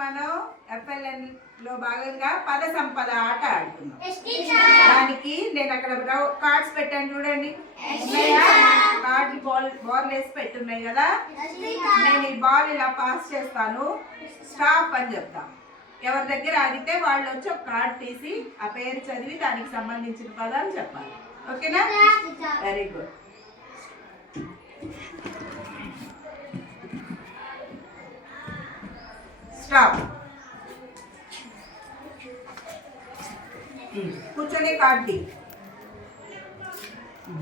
మనం FLN లో భాగంగా పద సంపద ఆట ఆడుతున్నాం. దానికి నేను అక్కడ కార్డ్స్ పెట్టాను చూడండి. కార్డులు బాల్ వేసి పెట్టున్నాయి కదా. నేను ఈ బాల్ ఇలా పాస్ చేస్తాను, స్టాప్ అని చెప్తా. ఎవరి దగ్గర ఆగితే వాళ్ళు వచ్చి ఒక కార్డ్ తీసి ఆ పేరు చదివి దానికి సంబంధించిన పదాలు చెప్పాలి. ఓకేనా? Very good. స్టాప్. కూర్చొని కార్డు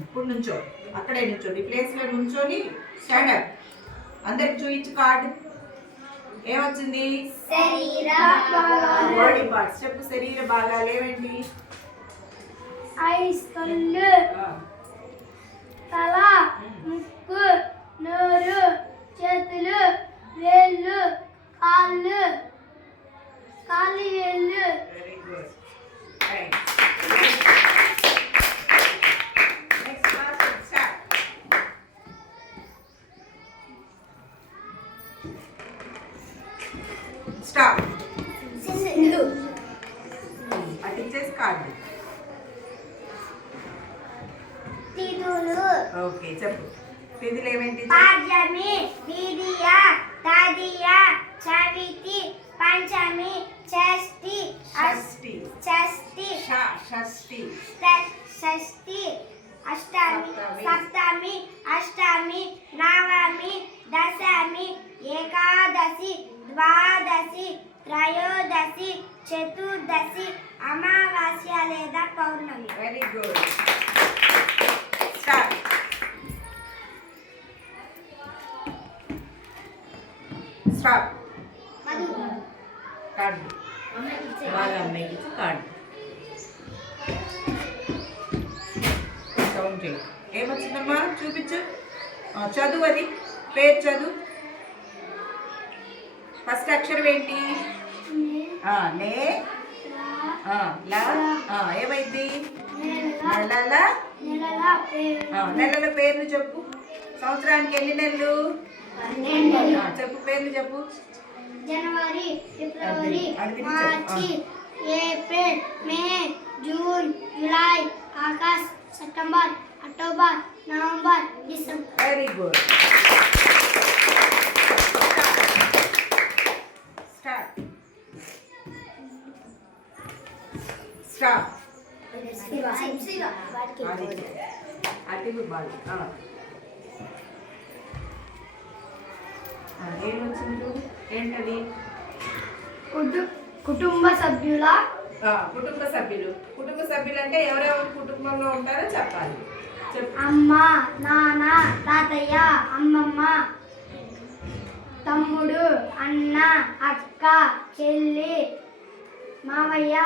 ఇప్పుడు నుంచో అక్కడే నుంచోండి, ప్లేస్లో నుంచొని స్టాండ్ అప్. అందరికి చూపించి కార్డు ఏమొచ్చింది? బాడీ పార్ట్స్ చెప్పు. శరీర భాగాలు ఏమేంటి? ఐస్, కళ్ళు, తల, ముక్కు, నోరు, చేతులు, వేళ్ళు, కాళ్ళు, కాలి వేళ్ళు. Very good. స్టాప్. సింధు. ఆ టీచర్స్ కార్డు. తిథులు. ఓకే చెప్పు. తిథులు ఏమేంటి? పాడ్యమి, ద్వితీయ, తదియ, చవితి, పంచమి, షష్ఠి, షష్ఠి, షష్ఠి, షష్ఠి, షష్ఠి, అష్టమి, సప్తమి, అష్టమి, నవమి, దశమి, ఏకాదశి, ద్వాదశి, త్రయోదశి, చతుర్దశి, అమావాస్య లేదా పౌర్ణమి. Very good. Start. Stop. Card బాగా అమ్మాయికి కార్డు కౌంట్ చేయి. ఏమొచ్చిందమ్మా చూపించు. చదువు. అది పేరు చదువు. ఫస్ట్ అక్షరం ఏంటి? నే. ఏమైంది? నెలల పేర్లు చెప్పు. సంవత్సరానికి ఎన్ని నెలలు? చెప్పు పేర్లు చెప్పు. జనవరి, ఫిబ్రవరి, మార్చి, April, May, June, July, August, September, October, November, December. Very good. Start. Stop. అతిథి బాల్. ఏమొచ్చింది? ఏంటది? కుటుంబ సభ్యుల. కుటుంబ సభ్యులు. కుటుంబ సభ్యులు అంటే ఎవరెవరు కుటుంబంలో ఉంటారో చెప్పాలి. అమ్మ, నాన్న, తాతయ్య, అమ్మమ్మ, తమ్ముడు, అన్న, అక్క, చెల్లి, మావయ్య,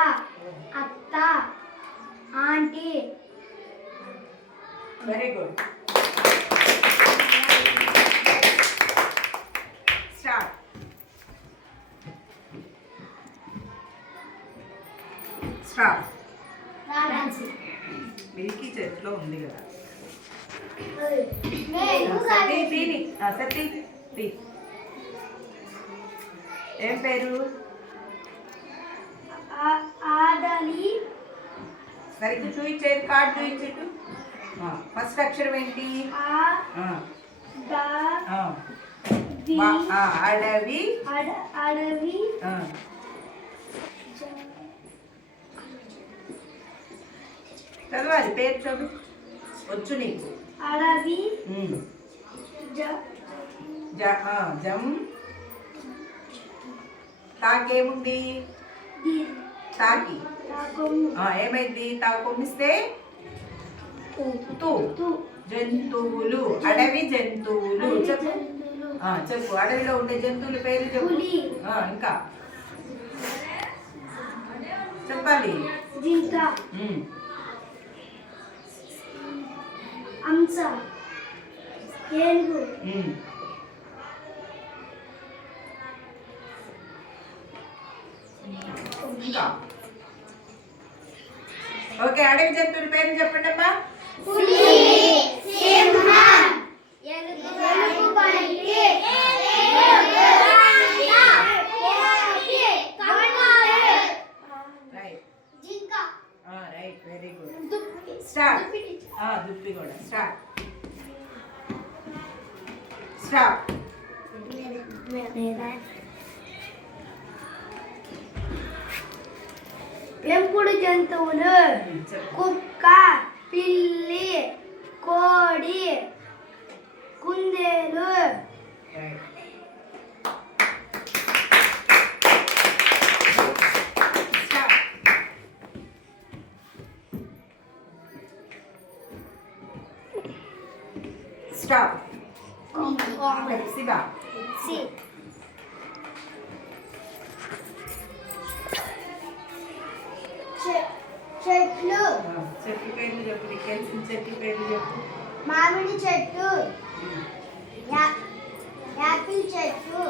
అత్త, aunty. Very good. Start. Stop. మిల్కీ చెట్లో ఉంది కదా. సతీ. ఏం పేరు? ఆడలి. సరిగ్గా చూపించేది. కార్డు చూపించేటు. ఫస్ట్ అక్షరం ఏంటి? అడవి. అడవి. చదవాలి. పేరు చదువు. వచ్చు నీకు. అడవి. జం. తాకేముంది? తాకి. ఏమైంది? తాకు కొమ్మిస్తే జంతువులు. అడవి జంతువులు. చెప్పు. చెప్పు. అడవిలో ఉండే జంతువుల పేరు చెప్పు. ఇంకా చెప్పాలి. జింక, హంస, ఏనుగు, ఇంకా ఓకే. అడవి జంతువుల పేరు చెప్పండి అమ్మా. పులి, సింహం, ఎలుగుబంటి, పెంపుడు జంతువులు కుక్క, పిల్లి, కోడి, కుందేలు. Stop. Siba. చెట్లు చెట్టు పేర్లు చెప్పు, నీకు తెలిసిన చెట్టు పేర్లు చెప్పు. మామిడి చెట్టు, యాపిల్ చెట్టు,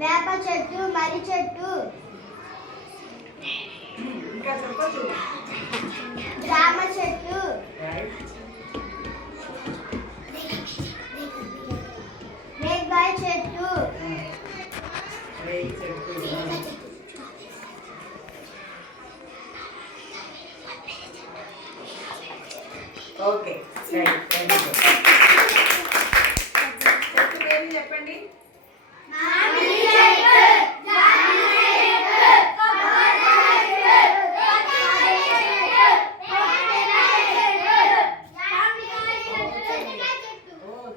వేప చెట్టు, మర్రి చెట్టు, ఇంకా చెప్పచ్చు. జామ చెట్టు, రేగ్గాయ చెట్టు, ఓకే చెట్టు పేర్లు చెప్పండి.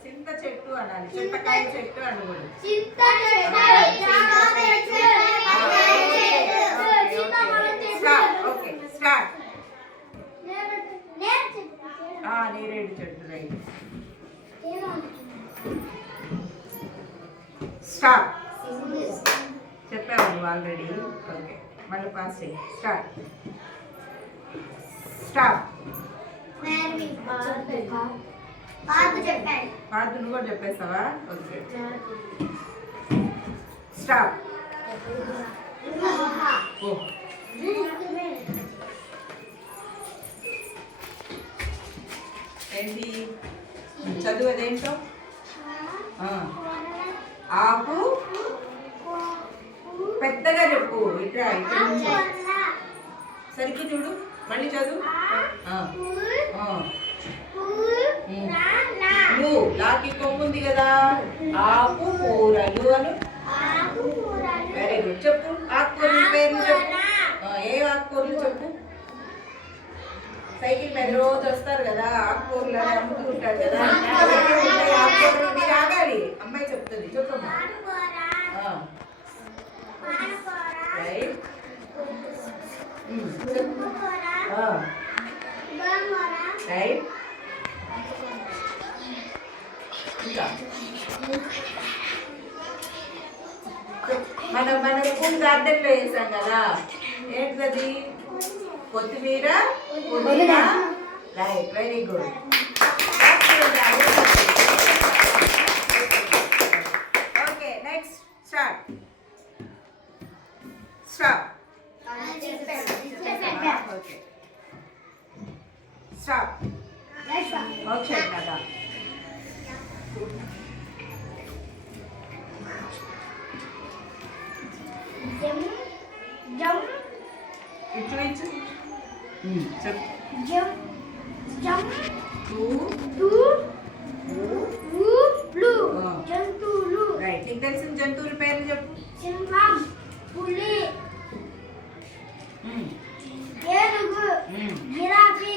చింత చెట్టు అనాలి, చింతకాయ చెట్టు అనకూడదు. Okay start. నేరేడు చెట్టు, రైట్. స్టాప్. చెప్పావు నువ్వు ఆల్రెడీ. ఓకే మళ్ళీ పాస్ చేయి. స్టార్ట్. స్టాప్. పాత నువ్వు కూడా చెప్పేస్తావా? Okay stop. ఓ ఏంటి చదువు అదేంటో? ఆకు పెద్దగా చెప్పు. ఇట్రా ఇక్కడ నుంచి సరిగ్గా చూడు, మళ్ళీ చదువు. నువ్వు లాకి కొమ్ముంది కదా, ఆకు కూరలు అను. Very good. చెప్పు ఆకుకూరల పేర్లు చెప్పు. ఏ ఆకుకూరలు చెప్పు. సైకిల్ మీద రోజు వస్తారు కదా, ఆకుకూరలు అని అమ్ముతూ ఉంటారు కదా. ఆకుకూరలు మీరు ఆగాలి, అమ్మాయి చెప్తుంది. చెప్పమ్మా. రైట్. రైట్. ఇంకా మన స్కూల్ గార్డెన్ లో వేసాం కదా, ఏంటది? కొత్తిమీర, పుదీనా. Right, very good. Okay next start. Stop. Okay stop. Okay కదా. ఇట్లా ఇచ్చు జంతువులు. రైట్. నీకు తెలిసిన జంతువుల పేర్లు చెప్పు. సింహం, పులి, ఏనుగు, జిరాఫీ,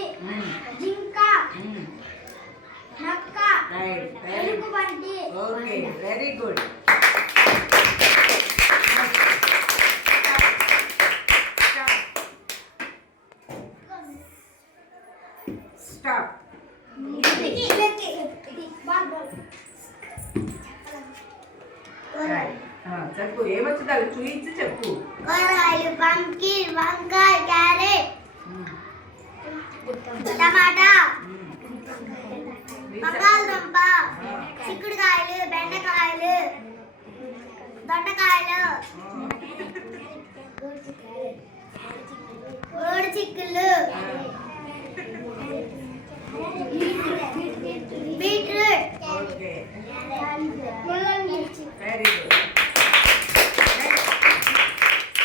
జింక, నక్క, ఎలుగుబంటి. Okay very good. స్టాప్. చెప్పు ఏమొచ్చు దాన్ని చూయించి చెప్పు. కూరగాయలు, పంకిన్, వంకాయ, క్యారెట్, టమాటా, బంగాళదుంప, చిక్కుడుకాయలు, బెండకాయలు, దొండకాయలు, గోడు చిక్కులు, బీట్రూట్. ఓకే ముల్లంగి. Very good.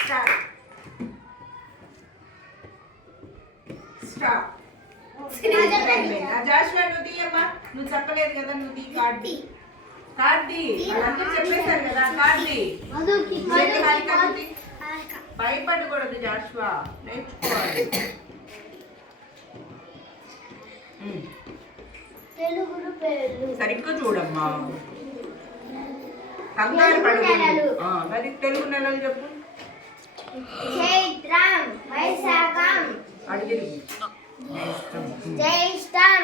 Start. Stop. Joshua నువ్వు తీయమ్మా. నువ్వు చెప్పలేదు కదా, నువ్వు తీ కార్డు. కార్తీ వాళ్ళందరూ చెప్పేశారు కదా కార్తీ చేతులు హారికనుంది. భయపడకూడదు జాషువా, నేర్చుకోవాలి. తెలుగులో పేర్లు సరిగ్గా చూడమ్మా, కంగారు పడకూడదు. మరి తెలుగు నెలలు చెప్పు. చైత్రం, వైశాఖం, అడిగిరు జ్యేష్టం,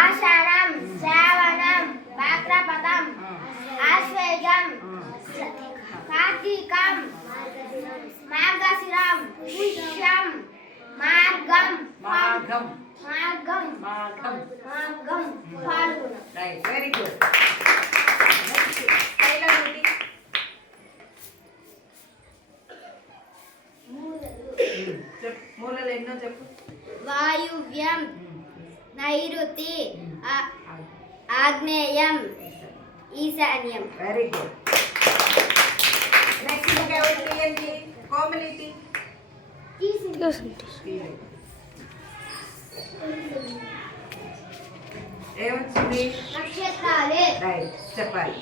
ఆషాఢం, శ్రావణం, భాద్రపదం, ఆశ్వేజం, కార్తీకం, మార్గశిరం, పుష్యం, మార్గం, మాఘం మార్గం, మాఘం. మార్గం, పాల్గొన. Right, very good. మూలలు ఎన్నో చెప్పు. వాయువ్యం, నైరుతి, ఆగ్నేయం, ఈశాన్యం. Very good. నెక్స్ట్ ఇంకా ఎవరు తీయండి. కోమలిటి ఏమొచ్చింది? నక్షత్రాలు రైట్, చెప్పాలి.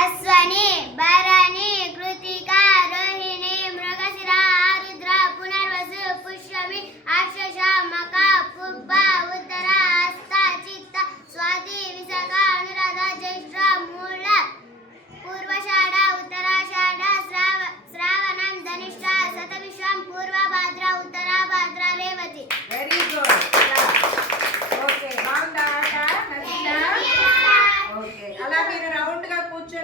అశ్వని, భరణి, కృతిక, రోహిణి, మృగశిర, ఆరుద్ర, పునర్వసు, పుష్యమి, ఆశ్లేష, మఖ, పుబ్బ, ఉత్తర, హస్త, చిత్త, స్వాతి, విశాఖ, అనురాధ, జ్యేష్ఠ, మూల, పూర్వషాఢ, ఉత్తరాషాఢ, శ్రావణం, ధనిష్ట, శతభిషం, పూర్వభాద్ర, ఉత్తరాభాద్ర, రేవతి. Very good. ఓకే, బాగుందా ఆట? నచ్చిందా? ఓకే, అలా మీరు రౌండ్ గా కూర్చొని